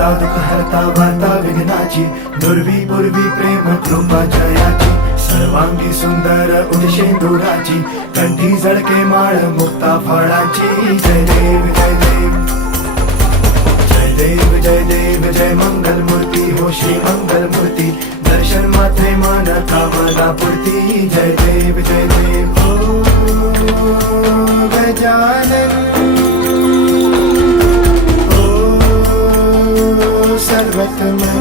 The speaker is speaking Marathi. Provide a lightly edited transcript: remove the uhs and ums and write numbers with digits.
दाता दुःख हरता वार्ता विघ्नाची, दुर्वी पूर्वी प्रेम कृपा जयाची, सर्वांगी सुंदर उदशेंदुराची, कंठी जळके माळ मुक्ता फळाची. जय देव जय देव जय देव जय देव जय मंगल मूर्ती हो श्री मंगल मूर्ती, दर्शन मात्रे मान कामना पूर्ती. जय देव जय देव ओ गजानन ओ सर्वतमन